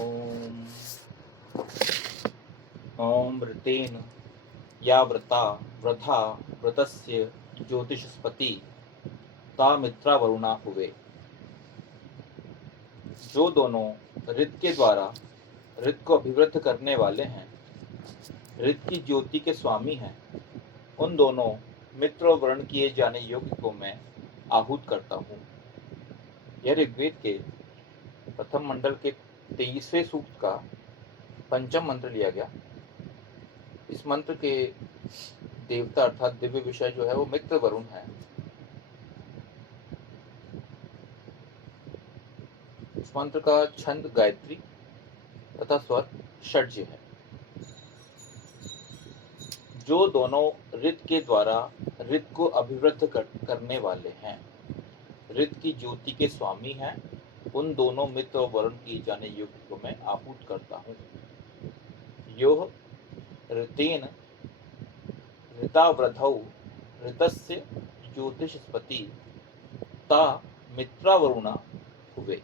ओम ओम वृतेन या व्रता व्रथा व्रतस्य ज्योतिषस्पति ता मित्रा वरुणा हुए। जो दोनों ऋत के द्वारा ऋत को अभिवृद्ध करने वाले हैं, ऋत की ज्योति के स्वामी हैं, उन दोनों मित्र और वर्ण किए जाने योग्य को मैं आहूत करता हूँ। यह ऋग्वेद के प्रथम मंडल के 23वें सूक्त का पंचम मंत्र लिया गया। इस मंत्र के देवता अर्थात दिव्य विषय जो है वो मित्र वरुण है। इस मंत्र का छंद गायत्री तथा स्वर षड्ज है। जो दोनों ऋत के द्वारा ऋत को अभिवृद्ध करने वाले हैं, ऋत की ज्योति के स्वामी हैं, उन दोनों मित्र और वरुण किए जाने योग्य को मैं आहूत करता हूँ। योह ऋतेन ऋतावृद्धौ ऋतस्य ज्योतिषस्पति ता मित्रा वरुणा हुए।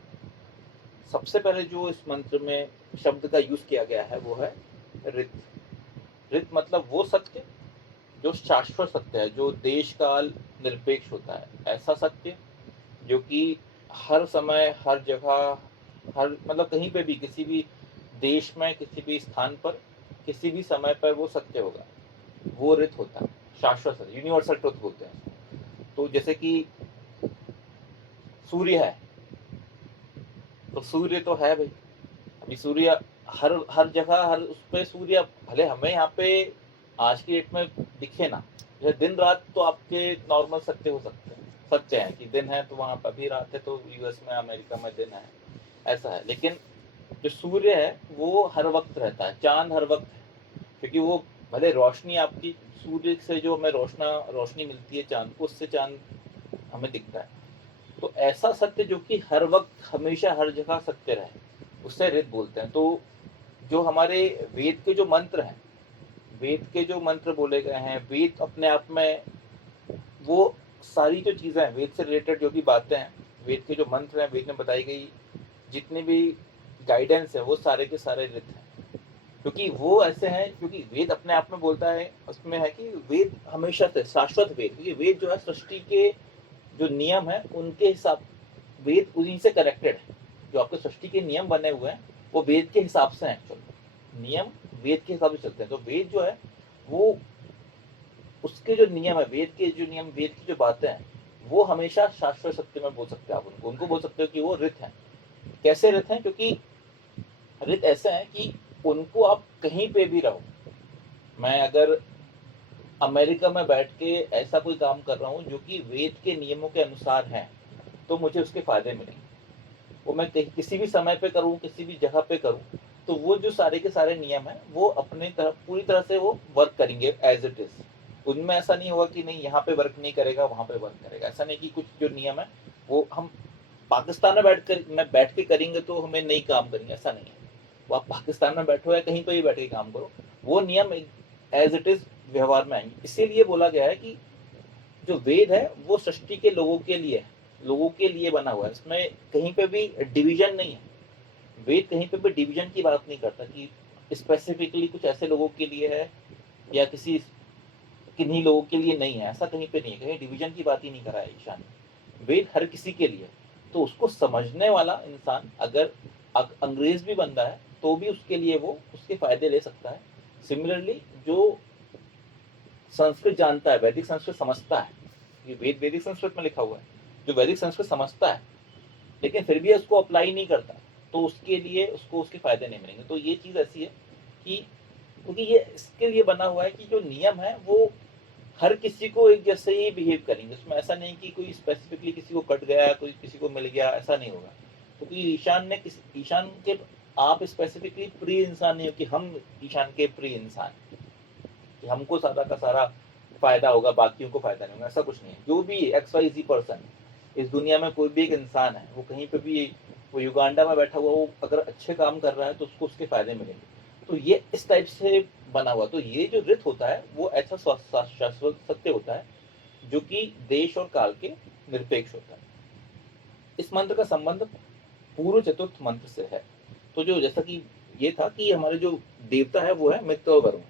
सबसे पहले जो इस मंत्र में शब्द का यूज किया गया है वो है ऋत। ऋत मतलब वो सत्य जो शाश्वत सत्य है, जो देश काल निरपेक्ष होता है। ऐसा सत्य जो कि हर समय हर जगह हर मतलब कहीं पे भी किसी भी देश में किसी भी स्थान पर किसी भी समय पर वो सत्य होगा, वो ऋत होता है। शाश्वत सत्य, यूनिवर्सल ट्रुथ बोलते हैं। तो जैसे कि सूर्य है तो सूर्य तो है भाई। अभी सूर्य हर हर जगह हर उस पे सूर्य, भले हमें यहाँ पे आज की डेट में दिखे ना, यह दिन रात तो आपके नॉर्मल सत्य हो सकते हैं। सत्य है कि दिन है तो वहाँ पर भी रात है, तो यूएस में अमेरिका में दिन है, ऐसा है। लेकिन जो सूर्य है वो हर वक्त रहता है, चांद हर वक्त है, क्योंकि वो भले रोशनी आपकी सूर्य से जो हमें रोशनी मिलती है चांद को, उससे चांद हमें दिखता है। तो ऐसा सत्य जो कि हर वक्त हमेशा हर जगह सत्य रहे, उससे ऋत बोलते हैं। तो जो हमारे वेद के जो मंत्र हैं, वेद के जो मंत्र बोले गए हैं, वेद अपने आप में वो सारी जो चीज़ें हैं, वेद से रिलेटेड जो भी बातें हैं, वेद के जो मंत्र हैं, वेद में बताई गई जितनी भी गाइडेंस है, वो सारे के सारे ऋत हैं। क्योंकि वो ऐसे हैं, क्योंकि वेद अपने आप में बोलता है, उसमें है कि वेद हमेशा से शाश्वत वेद, क्योंकि वेद जो है सृष्टि के जो नियम है उनके हिसाब, वेद उन्हीं से कनेक्टेड है। जो आपके सृष्टि के नियम बने हुए हैं वो वेद के हिसाब से हैं। एक्चुअली नियम वेद के हिसाब से चलते हैं। तो वेद जो है वो उसके जो नियम है, वेद के जो नियम, वेद की जो बातें हैं, वो हमेशा शाश्वत सत्य में बोल सकते हैं आप उनको बोल सकते हो कि वो ऋत हैं। कैसे ऋत हैं? क्योंकि ऋत ऐसे हैं कि उनको आप कहीं पे भी रहो, मैं अगर अमेरिका में बैठ के ऐसा कोई काम कर रहा हूँ जो कि वेद के नियमों के अनुसार है, तो मुझे उसके फायदे मिलेंगे। वो मैं किसी भी समय पे करूँ, किसी भी जगह पे करूँ, तो वो जो सारे के सारे नियम हैं वो अपने तरफ पूरी तरह से वो वर्क करेंगे एज इट इज। उनमें ऐसा नहीं होगा कि नहीं यहाँ पे वर्क नहीं करेगा वहाँ पे वर्क करेगा। ऐसा नहीं कि कुछ जो नियम है वो हम पाकिस्तान में बैठ के करेंगे तो हमें नहीं काम करेंगे, ऐसा नहीं है। वो आप पाकिस्तान में बैठो या कहीं पे भी बैठ के काम करो, वो नियम एज इट इज व्यवहार में आएंगे। इसीलिए बोला गया है कि जो वेद है वो सृष्टि के लोगों के लिए है, लोगों के लिए बना हुआ है। इसमें कहीं पे भी डिवीजन नहीं है। वेद कहीं पे भी डिवीजन की बात नहीं करता कि स्पेसिफिकली कुछ ऐसे लोगों के लिए है या किसी किन्हीं लोगों के लिए नहीं है। ऐसा कहीं पे नहीं है, कहीं डिवीजन की बात ही नहीं करा है ईशान ने। वेद हर किसी के लिए। तो उसको समझने वाला इंसान अगर अंग्रेज भी बंदा है तो भी उसके लिए वो उसके फायदे ले सकता है। सिमिलरली जो संस्कृत जानता है, वैदिक संस्कृत समझता है, ये वेद वैदिक संस्कृत में लिखा हुआ है, जो वैदिक संस्कृत समझता है लेकिन फिर भी उसको अप्लाई नहीं करता, तो उसके लिए उसको उसके फायदे नहीं मिलेंगे। तो ये चीज़ ऐसी है कि क्योंकि ये इसके लिए बना हुआ है कि जो नियम है वो हर किसी को एक जैसे ही बिहेव करेंगे। उसमें ऐसा नहीं कि कोई स्पेसिफिकली किसी को कट गया, कोई किसी को मिल गया, ऐसा नहीं होगा। क्योंकि ईशान के आप स्पेसिफिकली प्रिय इंसान नहीं हो कि हम ईशान के प्रिय इंसान, कि हमको सारा का सारा फायदा होगा, बाकियों को फायदा नहीं होगा, ऐसा कुछ नहीं है। जो भी एक्स वाई जी पर्सन इस दुनिया में कोई भी एक इंसान है, वो कहीं पे भी, वो युगांडा में बैठा हुआ, वो अगर अच्छे काम कर रहा है तो उसको उसके फायदे मिलेंगे। तो ये इस टाइप से बना हुआ। तो ये जो रित होता है वो ऐसा शाश्वत सत्य होता है जो कि देश और काल के निरपेक्ष होता है। इस मंत्र का संबंध पूर्व चतुर्थ मंत्र से है। तो जो जैसा कि ये था कि हमारे जो देवता है वो है मित्र और वरुण।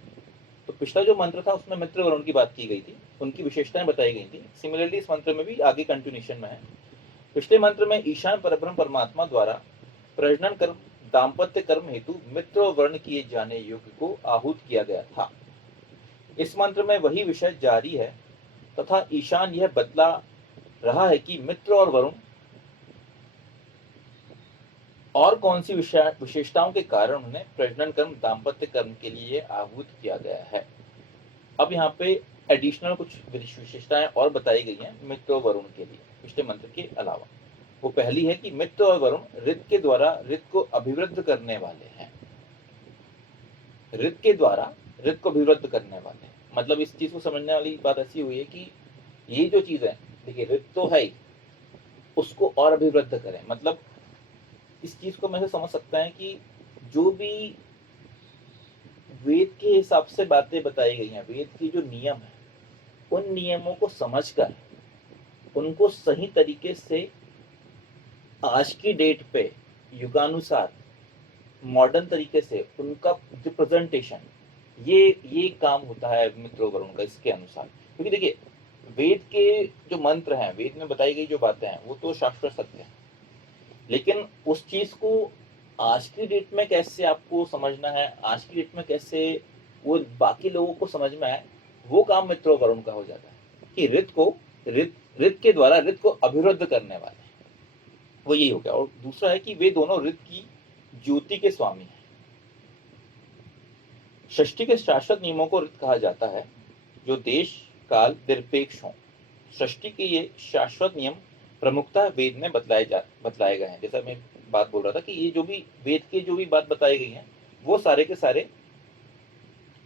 तो पिछला जो मंत्र था उसमें मित्र वरुण की बात की गई थी, उनकी विशेषताएं बताई गई थी। सिमिलरली इस मंत्र में भी आगे कंटिन्यूशन में है। पिछले मंत्र में ईशान परब्रह्म परमात्मा द्वारा प्रजनन कर्म, दाम्पत्य कर्म हेतु मित्र और वर्ण किए जाने योग्य को आहूत किया गया था। इस मंत्र में वही विषय जारी है तथा ईशान यह बतला रहा है कि मित्र और वरुण और कौन सी विशेषताओं के कारण उन्हें प्रजनन कर्म, दाम्पत्य कर्म के लिए आहूत किया गया है। अब यहाँ पे एडिशनल कुछ विशेषताएं और बताई गई हैं मित्र और वरुण के लिए पिछले मंत्र के अलावा। वो पहली है कि मित्र और वरुण ऋत के द्वारा ऋत को अभिवृद्ध करने वाले हैं। ऋत के द्वारा ऋत को अभिवृद्ध करने वाले, मतलब इस चीज को समझने वाली बात ऐसी हुई है कि ये जो चीज है, देखिए ऋत तो है ही, उसको और अभिवृद्ध करें। मतलब इस चीज को मैं समझ सकता है कि जो भी वेद के हिसाब से बातें बताई गई हैं, वेद के जो नियम है, उन नियमों को समझकर उनको सही तरीके से आज की डेट पे युगानुसार मॉडर्न तरीके से उनका रिप्रेजेंटेशन, ये काम होता है मित्रों वरुण का इसके अनुसार। क्योंकि देखिए वेद के जो मंत्र हैं, वेद में बताई गई जो बातें हैं, वो तो शास्त्र सत्य है, लेकिन उस चीज को आज की डेट में कैसे आपको समझना है, आज की डेट में कैसे वो बाकी लोगों को समझ में आए, वो काम मित्रों वरुण का हो जाता है कि ऋत के द्वारा ऋत को अभिवृद्ध करने वाले, वो यही हो गया। और दूसरा है कि वे दोनों ऋत की ज्योति के स्वामी हैं। षष्ठी के शाश्वत नियमों को ऋत कहा जाता है जो देश काल निरपेक्ष हों। षष्ठी के ये शाश्वत नियम प्रमुखतः वेद में बतलाए गए हैं। जैसा मैं बात बोल रहा था कि ये जो भी वेद के जो भी बात बताई गई हैं, वो सारे के सारे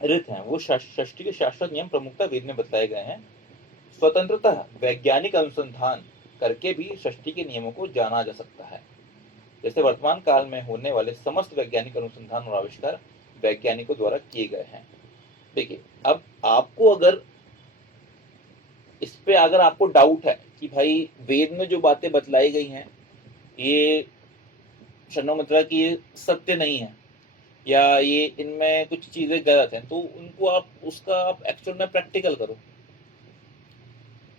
ऋत हैं। वो षष्ठी के शाश्वत नियम प्रमुखतः वेद में बतलाए गए हैं। स्वतंत्रतः वैज्ञानिक अनुसंधान करके भी षष्ठी के नियमों को जाना जा सकता है। जैसे वर्तमान काल में होने वाले समस्त वैज्ञानिक अनुसंधान और आविष्कार वैज्ञानिकों द्वारा किए गए हैं। देखिए अब आपको अगर इस पे अगर आपको डाउट है कि भाई वेद में जो बातें बतलाई गई हैं ये शनो मतलब कि ये सत्य नहीं है या ये इनमें कुछ चीजें गलत हैं, तो उनको आप एक्चुअल में प्रैक्टिकल करो।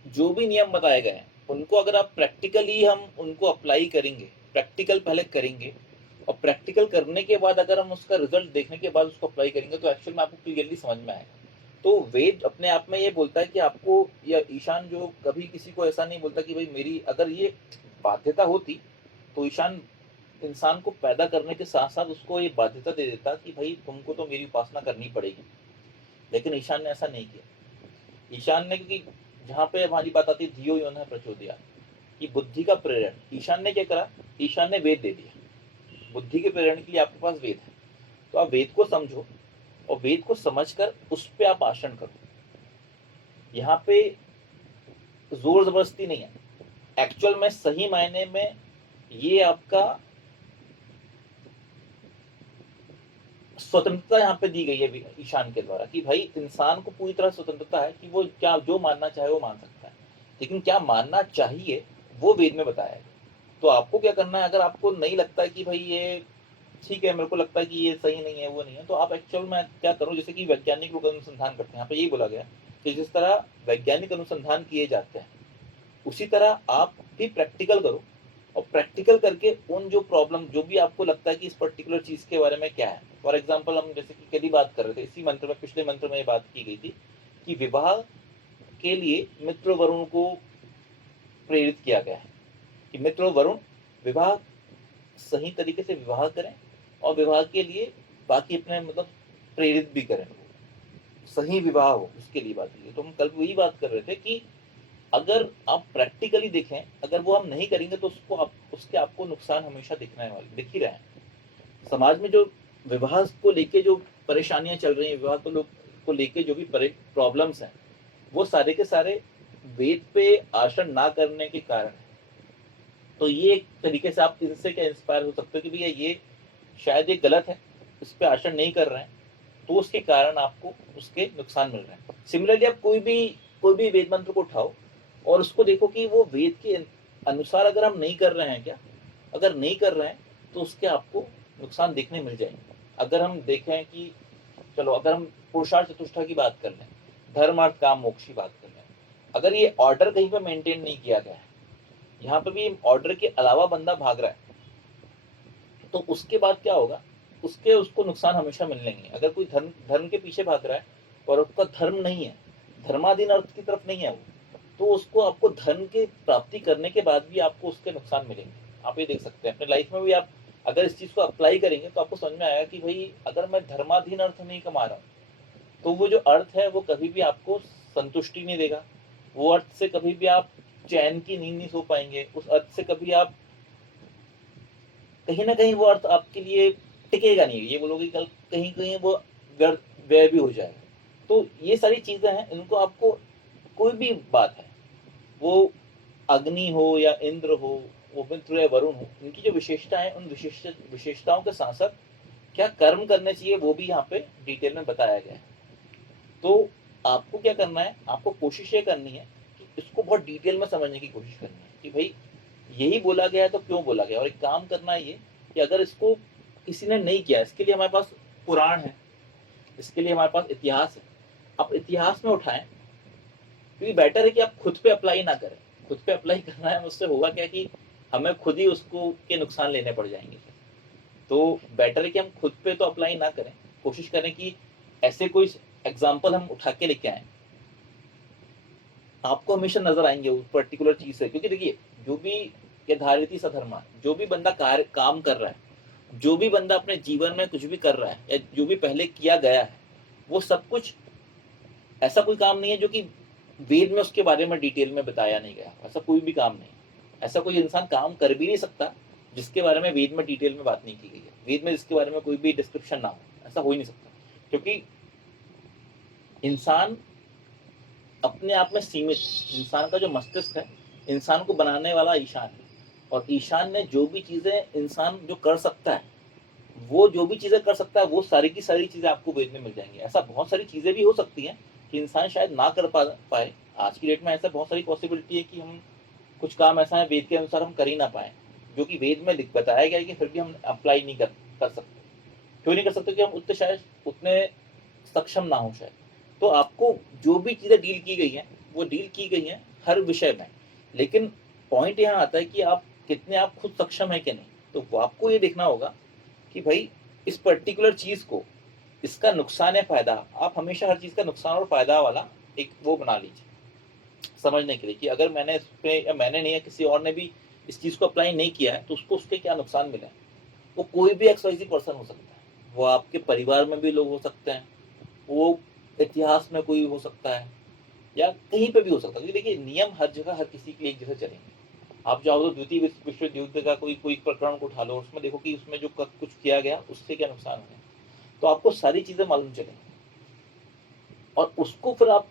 जो भी नियम बताए गए हैं उनको अगर आप प्रैक्टिकली हम उनको अप्लाई करेंगे, प्रैक्टिकल पहले करेंगे और प्रैक्टिकल करने के बाद अगर हम उसका रिजल्ट देखने के बाद उसको अप्लाई करेंगे तो एक्चुअल में आपको क्लियरली समझ में आएगा। तो वेद अपने आप में ये बोलता है कि आपको, या ईशान जो कभी किसी को ऐसा नहीं बोलता कि भाई मेरी अगर ये बाध्यता होती तो ईशान इंसान को पैदा करने के साथ साथ उसको ये बाध्यता दे देता कि भाई तुमको तो मेरी उपासना करनी पड़ेगी। लेकिन ईशान ने ऐसा नहीं किया। ईशान ने, क्योंकि जहाँ पे हमारी बात आती है धियो यो न प्रचोदयात्, कि बुद्धि का प्रेरण, ईशान ने क्या करा, ईशान ने वेद दे दिया। बुद्धि के प्रेरण के लिए आपके पास वेद है, तो आप वेद को समझो और वेद को समझकर उस पर आप आचरण करो। यहाँ पे जोर जबरदस्ती नहीं है, एक्चुअल में सही मायने में ये आपका स्वतंत्रता यहाँ पे दी गई है ईशान के द्वारा कि भाई इंसान को पूरी तरह स्वतंत्रता है कि वो क्या जो मानना चाहे वो मान सकता है, लेकिन क्या मानना चाहिए वो वेद में बताया है। तो आपको क्या करना है, अगर आपको नहीं लगता है कि भाई ये ठीक है, मेरे को लगता है कि ये सही नहीं है, वो नहीं है, तो आप एक्चुअल में क्या करो, जैसे कि वैज्ञानिक लोग अनुसंधान करते हैं, यहाँ पे यही बोला गया कि जिस तरह वैज्ञानिक अनुसंधान किए जाते हैं उसी तरह आप भी प्रैक्टिकल करो और प्रैक्टिकल करके उन जो प्रॉब्लम जो भी आपको लगता है कि इस पर्टिकुलर चीज के बारे में क्या है। फॉर एग्जाम्पल हम जैसे कि कभी बात कर रहे थे इसी मंत्र में, पिछले मंत्र में ये बात की गई थी कि विवाह के लिए मित्र वरुण को प्रेरित किया गया है कि मित्र वरुण विवाह सही तरीके से विवाह करें और विवाह के लिए बाकी अपने मतलब प्रेरित भी करें, सही विवाह हो उसके लिए बात की है। तो हम कल वही बात कर रहे थे कि अगर आप प्रैक्टिकली देखें, अगर वो हम नहीं करेंगे तो उसके आपको नुकसान हमेशा दिख ही रहे हैं। समाज में जो विवाह को लेके जो परेशानियां चल रही हैं, विवाह को लेके जो भी प्रॉब्लम्स हैं, वो सारे के सारे वेद पे आचरण ना करने के कारण है। तो ये एक तरीके से आप इससे क्या इंस्पायर हो सकते हो कि भैया ये शायद ये गलत है, इस पे आचरण नहीं कर रहे हैं, तो उसके कारण आपको उसके नुकसान मिल रहे हैं। सिमिलरली आप कोई भी वेद मंत्र को उठाओ और उसको देखो कि वो वेद के अनुसार अगर हम नहीं कर रहे हैं क्या, अगर नहीं कर रहे हैं तो उसके आपको नुकसान देखने मिल जाएंगे। अगर हम देखें कि चलो अगर हम पुरुषार्थ चतुष्टय की बात कर लें, धर्म अर्थ काम मोक्ष की बात कर लें, अगर ये ऑर्डर कहीं पर मेंटेन नहीं किया गया है, यहाँ पे भी ऑर्डर के अलावा बंदा भाग रहा है, तो उसके बाद क्या होगा, उसको नुकसान हमेशा मिलेंगे। अगर कोई धर्म के पीछे भाग रहा है और उसका धर्म नहीं है, धर्माधीन अर्थ की तरफ नहीं है वो, तो उसको आपको धर्म की प्राप्ति करने के बाद भी आपको उसके नुकसान मिलेंगे। आप ये देख सकते हैं अपने लाइफ में भी, आप अगर इस चीज को अप्लाई करेंगे तो आपको समझ में आएगा कि भाई अगर मैं धर्माधीन अर्थ नहीं कमा रहा हूँ, तो वो जो अर्थ है वो कभी भी आपको संतुष्टि नहीं देगा, वो अर्थ से कभी भी आप चैन की नींद नहीं सो पाएंगे, उस अर्थ से कभी आप कहीं ना कहीं वो अर्थ आपके लिए टिकेगा नहीं, ये बोलोगे कल कहीं कहीं वो व्यय भी हो जाएगा। तो ये सारी चीजें हैं, इनको आपको कोई भी बात है, वो अग्नि हो या इंद्र हो, वो मित्र या वरुण हो, इनकी जो विशेषता है उन विशेषताओं के साथ साथ क्या कर्म करने चाहिए वो भी यहाँ पे डिटेल में बताया गया है। तो आपको क्या करना है, आपको कोशिश ये करनी है कि इसको बहुत डिटेल में समझने की कोशिश करनी है कि भाई यही बोला गया है तो क्यों बोला गया। और एक काम करना है ये कि अगर इसको किसी ने नहीं किया, इसके लिए हमारे पास पुराण है, इसके लिए हमारे पास इतिहास है, आप इतिहास में उठाएं, क्योंकि बेटर है कि आप खुद पे अप्लाई ना करें। खुद पे अप्लाई करना है उससे होगा क्या कि हमें खुद ही उसको के नुकसान लेने पड़ जाएंगे। तो बेटर है कि हम खुद पे तो अप्लाई ना करें, कोशिश करें कि ऐसे कोई एग्जाम्पल हम उठा के लेके आए, आपको हमेशा नजर आएंगे उस पर्टिकुलर चीज से। क्योंकि देखिए जो भी यथारीति सधर्मा, जो भी बंदा काम कर रहा है, जो भी बंदा अपने जीवन में कुछ भी कर रहा है या जो भी पहले किया गया है, वो सब कुछ ऐसा कोई काम नहीं है जो कि वेद में उसके बारे में डिटेल में बताया नहीं गया। ऐसा कोई भी काम नहीं, ऐसा कोई इंसान काम कर भी नहीं सकता जिसके बारे में वेद में डिटेल में बात नहीं की गई है, वेद में जिसके बारे में कोई भी डिस्क्रिप्शन ना हो, ऐसा हो ही नहीं सकता। क्योंकि इंसान अपने आप में सीमित, इंसान का जो मस्तिष्क है, इंसान को बनाने वाला ईशान है, और ईशान ने जो भी चीजें इंसान जो कर सकता है, वो जो भी चीजें कर सकता है वो सारी की सारी चीजें आपको वेद में मिल जाएंगी। ऐसा बहुत सारी चीजें भी हो सकती हैं कि इंसान शायद ना कर पाए। आज की डेट में ऐसा बहुत सारी पॉसिबिलिटी है कि हम कुछ काम ऐसा है वेद के अनुसार हम कर ही ना पाए, जो कि वेद में बताया गया है कि फिर भी हम अप्लाई नहीं कर सकते। क्यों नहीं कर सकते? कि हम उतने शायद उतने सक्षम ना हो शायद। तो आपको जो भी चीजें डील की गई हैं वो डील की गई हैं हर विषय में, लेकिन पॉइंट यहाँ आता है कि आप कितने आप खुद सक्षम है कि नहीं। तो वो आपको ये देखना होगा कि भाई इस पर्टिकुलर चीज को, इसका नुकसान है फायदा, आप हमेशा हर चीज का नुकसान और फायदा वाला एक वो बना लीजिए समझने के लिए कि अगर मैंने इस पे, या मैंने नहीं, या किसी और ने भी इस चीज को अप्लाई नहीं किया है तो उसको उसके क्या नुकसान मिले। वो कोई भी XYZ पर्सन हो सकता है, वो आपके परिवार में भी लोग हो सकते हैं, वो इतिहास में कोई हो सकता है, या कहीं पे भी हो सकता है। क्योंकि देखिए नियम हर जगह हर किसी के लिए एक जैसे चलेंगे। आप जाओ तो द्वितीय विश्व युद्ध का कोई प्रकरण को उठा लो, उसमें देखो कि उसमें जो कुछ किया गया उससे क्या नुकसान हुआ, तो आपको सारी चीजें मालूम चलेंगी। और उसको फिर आप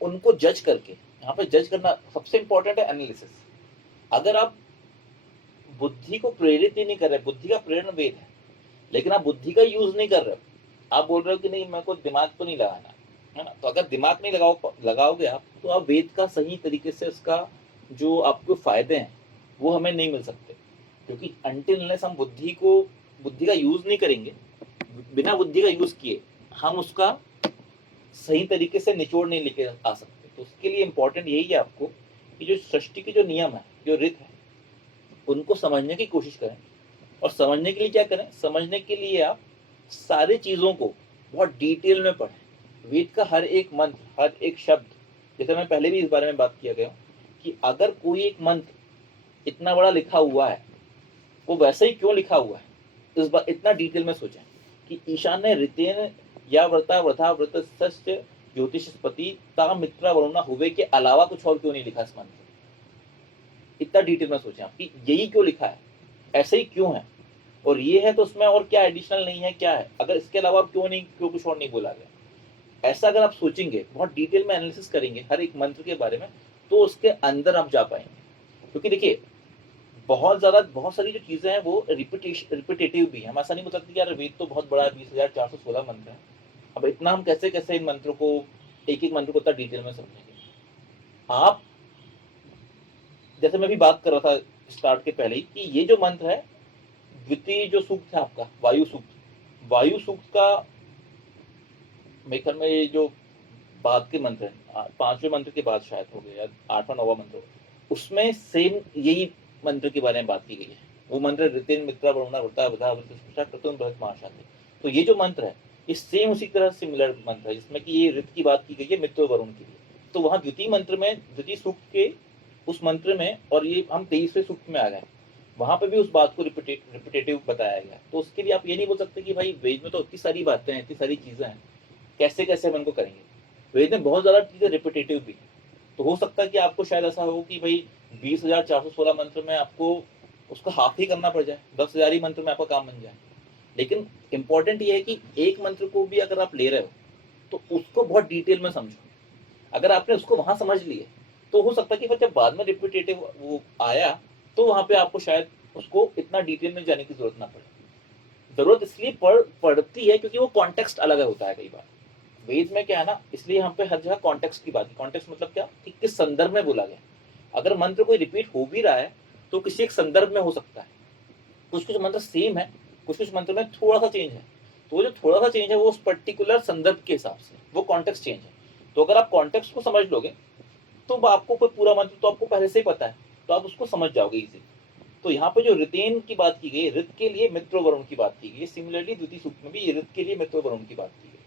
उनको जज करके, यहाँ पे जज करना सबसे इंपॉर्टेंट है, एनालिसिस। अगर आप बुद्धि को प्रेरित ही नहीं कर रहे, बुद्धि का प्रेरण वेद है, लेकिन आप बुद्धि का यूज नहीं कर रहे हो, आप बोल रहे हो कि नहीं मेरे को दिमाग तो नहीं लगाना है ना, तो अगर दिमाग नहीं लगाओगे आप, तो आप वेद का सही तरीके से उसका जो आपको फायदे हैं वो हमें नहीं मिल सकते। क्योंकि अनटिल अनलेस हम बुद्धि का यूज नहीं करेंगे, बिना बुद्धि का यूज किए हम उसका सही तरीके से निचोड़ नहीं लेके आ सकते। तो उसके लिए इंपॉर्टेंट यही है आपको कि जो सृष्टि के जो नियम है, जो रित है, उनको समझने की कोशिश करें। और समझने के लिए क्या करें, समझने के लिए आप सारी चीजों को बहुत डिटेल में पढ़ें। वेद का हर एक मंत्र, हर एक शब्द, जैसे मैं पहले भी इस बारे में बात किया गया कि अगर कोई एक मंत्र इतना बड़ा लिखा हुआ है, वो वैसे ही क्यों लिखा हुआ है, इस बार इतना डिटेल में सोचें कि ईशान ने ऋतेन या व्रता व्रता व्रत सस्य ज्योतिषपति ता मित्रा वरुणा हुए के अलावा कुछ और क्यों नहीं लिखा इस मंत्र। इतना डिटेल में सोचें आप कि यही क्यों लिखा है, ऐसे ही क्यों है, और ये है तो उसमें और क्या एडिशनल नहीं है, क्या है, अगर इसके अलावा क्यों कुछ और नहीं बोला गया। ऐसा अगर आप सोचेंगे, बहुत डिटेल में एनालिसिस करेंगे हर एक मंत्र के बारे में, तो उसके अंदर आप जा पाएंगे। क्योंकि देखिए बहुत सारी जो चीजें हैं वो रिपीटेटिव भी है। हम ऐसा नहीं बोल सकते कि यार वेद तो बहुत बड़ा है, 20,416 मंत्र है, अब इतना हम कैसे कैसे इन मंत्रों को, एक एक मंत्र को इतना डिटेल में समझेंगे। आप, जैसे मैं भी बात कर रहा था स्टार्ट के पहले ही, कि ये जो मंत्र है द्वितीय जो सूक्त है आपका वायु सूक्त, वायु सूक्त का मेरे ख्याल में ये जो बाद के मंत्र हैं, पांचवें मंत्र के बाद शायद हो गया या आठवां नौवां मंत्र हो, उसमें सेम यही मंत्र के बारे में बात की गई है। वो मंत्र ऋतेन मित्रा वरुणा वृता वधा क्रतुम बृहत महाशांति। तो ये जो मंत्र है ये सेम उसी तरह सिमिलर मंत्र है, जिसमें कि ये ऋत की बात की गई है मित्र वरुण के लिए। तो वहां द्वितीय मंत्र में, द्वितीय सूक्त के उस मंत्र में, और ये हम 23वें सूक्त में आ गए, वहां पे भी उस बात को रिपीटेटिव बताया गया। तो उसके लिए आप ये नहीं बोल सकते कि भाई वेद में तो इतनी सारी बातें हैं, इतनी सारी चीजें हैं, कैसे कैसे हम इनको करेंगे। वेद में बहुत ज्यादा चीजें रिपीटेटिव भी है। तो हो सकता है कि आपको शायद ऐसा हो कि भाई 20,416 मंत्र में आपको उसका हाफ ही करना पड़ जाए, 10,000 ही मंत्र में आपका काम बन जाए। लेकिन इंपॉर्टेंट ये है कि एक मंत्र को भी अगर आप ले रहे हो तो उसको बहुत डिटेल में समझो। अगर आपने उसको वहां समझ लिए तो हो सकता है कि फिर जब बाद में रिपीटेटिव वो आया तो वहां पे आपको शायद उसको इतना डिटेल में जाने की जरूरत ना पड़े। जरूरत इसलिए पड़ती है क्योंकि वो कॉन्टेक्स्ट अलग होता है कई बार। वेद में क्या है ना, इसलिए यहाँ पे हर जगह कॉन्टेक्स्ट की बात है। कॉन्टेक्स्ट मतलब क्या कि किस संदर्भ में बोला गया। अगर मंत्र कोई रिपीट हो भी रहा है तो किसी एक संदर्भ में हो सकता है। कुछ कुछ मंत्र सेम है, कुछ कुछ मंत्र में थोड़ा सा चेंज है। तो वो जो थोड़ा सा चेंज है वो उस पर्टिकुलर संदर्भ के हिसाब से, वो कॉन्टेक्स्ट चेंज है। तो अगर आप कॉन्टेक्स्ट को समझ लोगे तो आपको कोई पूरा मंत्र तो आपको पहले से ही पता है, तो आप उसको समझ जाओगे इजी। तो यहाँ पे जो ऋतेन की बात की गई, ऋत के लिए मित्र वरुण की बात की गई। सिमिलरली द्वितीय सूक्त में भी ऋत के लिए मित्र वरुण की बात की गई।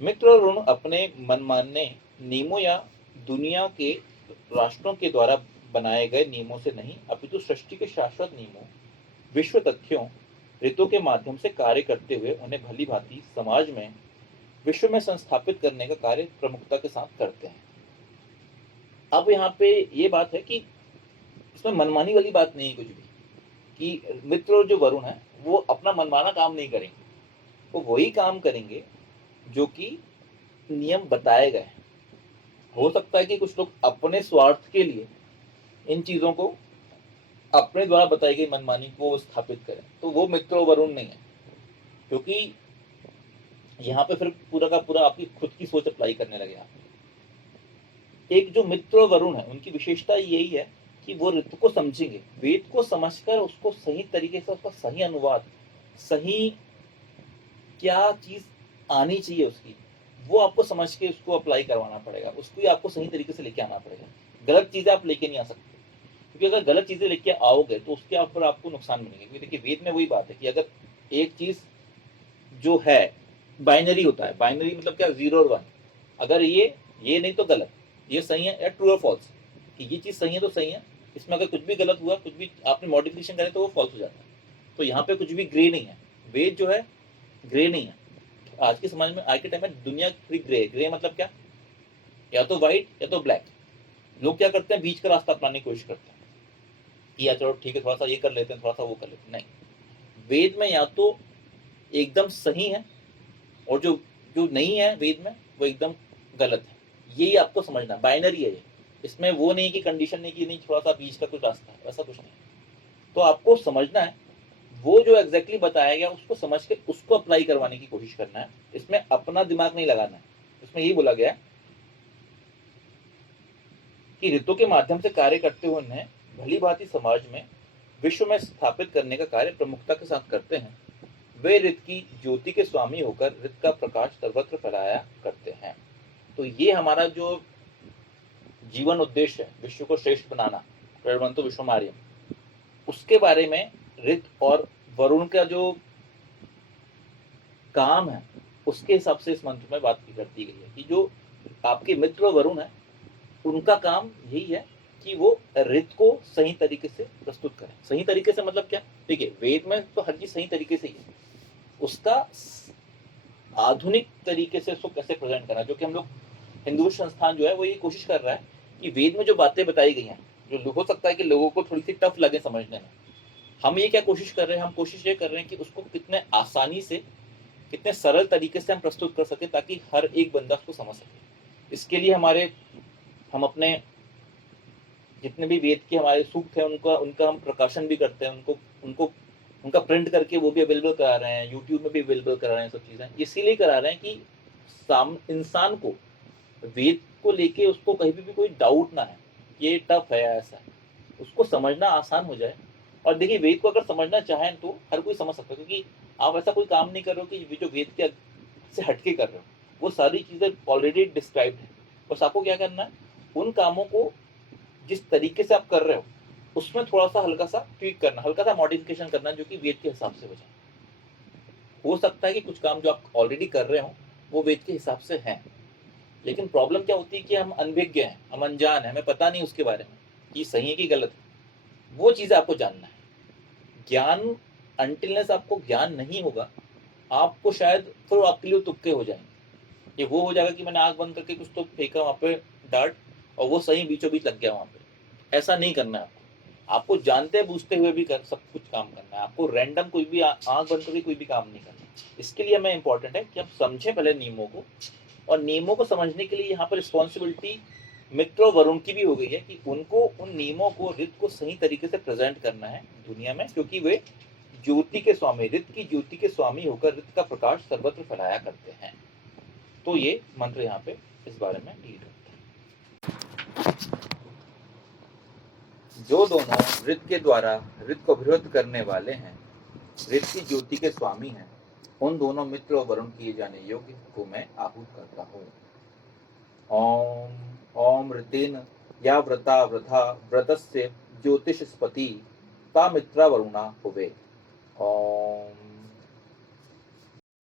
मित्र और वरुण अपने मनमाने नियमों या दुनिया के राष्ट्रों के द्वारा बनाए गए नियमों से नहीं, अपितु सृष्टि के शाश्वत नियमों, विश्व तथ्यों, ऋतों के माध्यम से कार्य करते हुए उन्हें भली भांति समाज में, विश्व में संस्थापित करने का कार्य प्रमुखता के साथ करते हैं। अब यहाँ पे ये बात है कि इसमें मनमानी वाली बात नहीं है कुछ भी, कि मित्र और जो वरुण है वो अपना मनमाना काम नहीं करेंगे, वो वही काम करेंगे जो कि नियम बताए गए। हो सकता है कि कुछ लोग अपने स्वार्थ के लिए इन चीजों को, अपने द्वारा बताई गई मनमानी को स्थापित करें, तो वो मित्र और वरुण नहीं है। क्योंकि यहाँ पे फिर पूरा का पूरा आपकी खुद की सोच अप्लाई करने लगे आप। एक जो मित्र और वरुण है उनकी विशेषता यही है कि वो ऋतु को समझेंगे, वेद को समझकर उसको सही तरीके से, उसका सही अनुवाद, सही क्या चीज आनी चाहिए उसकी, वो आपको समझ के उसको अप्लाई करवाना पड़ेगा, उसको ही आपको सही तरीके से लेके आना पड़ेगा। गलत चीजें आप लेके नहीं आ सकते, क्योंकि अगर गलत चीजें लेके आओगे तो उसके ऊपर आपको नुकसान बनेगा। क्योंकि देखिए वेद में वही बात है कि अगर एक चीज जो है बाइनरी होता है, बाइनरी मतलब क्या, 0 और 1, अगर ये नहीं तो गलत, ये सही है या ट्रू और फॉल्स, कि ये चीज सही है तो सही है, इसमें अगर कुछ भी गलत हुआ, कुछ भी आपने मॉडिफिकेशन करे तो वो फॉल्स हो जाता है। तो यहाँ पे कुछ भी ग्रे नहीं है, वेद जो है ग्रे नहीं है। आज के समाज में, आज के टाइम में दुनिया पूरी ग्रे है। ग्रे मतलब क्या, या तो व्हाइट या तो ब्लैक। लोग क्या करते हैं, बीच का रास्ता अपनाने की कोशिश करते हैं कि या चलो ठीक है थोड़ा सा ये कर लेते हैं, थोड़ा सा वो कर लेते हैं। नहीं, वेद में या तो एकदम सही है और जो जो नहीं है वेद में वो एकदम गलत है। यही आपको समझना, बाइनरी है ये। इसमें वो नहीं कि कंडीशन नहीं कि नहीं थोड़ा सा बीच का कुछ रास्ता है, ऐसा कुछ नहीं। तो आपको समझना है, वो जो एग्जैक्टली बताया गया उसको समझ के उसको अप्लाई करवाने की कोशिश करना है। इसमें अपना दिमाग नहीं लगाना है। इसमें यही बोला गया है कि ऋतु के माध्यम से कार्य करते हुए उन्हें भली भांति समाज में, विश्व में स्थापित करने का कार्य प्रमुखता के साथ करते हैं। वे ऋत की ज्योति के स्वामी होकर ऋत का प्रकाश सर्वत्र फैलाया करते हैं। तो ये हमारा जो जीवन उद्देश्य है, विश्व को श्रेष्ठ बनाना, प्रवर्तन्तो विश्वमार्यम, उसके बारे में ऋत और वरुण का जो काम है उसके हिसाब से इस मंत्र में बात की करती गई है कि जो आपके मित्र वरुण है उनका काम यही है कि वो ऋत को सही तरीके से प्रस्तुत करें। सही तरीके से मतलब क्या, देखिए वेद में तो हर चीज सही तरीके से ही है, उसका आधुनिक तरीके से उसको कैसे प्रेजेंट करना, जो कि हम लोग हिंदू संस्थान जो है वो ये कोशिश कर रहा है कि वेद में जो बातें बताई गई हैं, जो हो सकता है कि लोगों को थोड़ी सी टफ लगे समझने में, हम ये क्या कोशिश कर रहे हैं, हम कोशिश ये कर रहे हैं कि उसको कितने आसानी से, कितने सरल तरीके से हम प्रस्तुत कर सके ताकि हर एक बंदा उसको समझ सके। इसके लिए हम अपने जितने भी वेद के हमारे सूक्त हैं उनका हम प्रकाशन भी करते हैं, उनको उनको उनका प्रिंट करके वो भी अवेलेबल करा रहे हैं, यूट्यूब में भी अवेलेबल करा रहे हैं। सब चीज़ें इसीलिए करा रहे हैं कि इंसान को वेद को लेके उसको कहीं भी कोई डाउट ना है, ये टफ है ऐसा है, उसको समझना आसान हो जाए और देखिए वेद को अगर समझना चाहें तो हर कोई समझ सकता है, क्योंकि आप ऐसा कोई काम नहीं कर रहे हो कि जो वेद के से हटके कर रहे हो, वो सारी चीज़ें ऑलरेडी डिस्क्राइब्ड है। बस आपको क्या करना है, उन कामों को जिस तरीके से आप कर रहे हो उसमें थोड़ा सा हल्का सा ट्वीक करना, हल्का सा मॉडिफिकेशन करना, जो कि वेद के हिसाब से हो जाए। हो सकता है कि कुछ काम जो आप ऑलरेडी कर रहे हो वो वेद के हिसाब से हैं, लेकिन प्रॉब्लम क्या होती है कि हम अनभिज्ञ हैं, हम अनजान हैं, हमें पता नहीं उसके बारे में कि सही है कि गलत है। वो चीज़ आपको जानना है। ज्ञान अनटिलनेस आपको ज्ञान नहीं होगा, आपको शायद फिर आपके लिए तुक्के हो जाएंगे। ये वो हो जाएगा कि मैंने आंख बंद करके कुछ तो फेंका वहाँ पे डार्ट, और वो सही बीचों बीच लग गया वहाँ पे। ऐसा नहीं करना है आपको। आपको जानते बूझते हुए भी कर सब कुछ काम करना है। आपको रैंडम कोई भी आंख बंद करके कोई भी काम नहीं करना। इसके लिए हमें इंपॉर्टेंट है कि हम समझें पहले नियमों को, और नियमों को समझने के लिए यहाँ पर रिस्पॉन्सिबिलिटी मित्र और वरुण की भी हो गई है कि उनको उन नियमों को, रित को सही तरीके से प्रेजेंट करना है दुनिया में, क्योंकि वे ज्योति के स्वामी, रित की ज्योति के स्वामी होकर रित का प्रकाश सर्वत्र फैलाया करते हैं। तो ये मंत्र यहाँ पे इस बारे में डील करता है। जो दोनों रित के द्वारा रित को विरोध करने वाले हैं, रित की ज्योति के स्वामी हैं, उन दोनों मित्र और वरुण किए जाने योग्य को मैं आहूत करता हूँ। ओम ओम ऋतेन या व्रता व्रता व्रतस्य ज्योतिषस्पति ता मित्रा वरुणा हुवे। ओम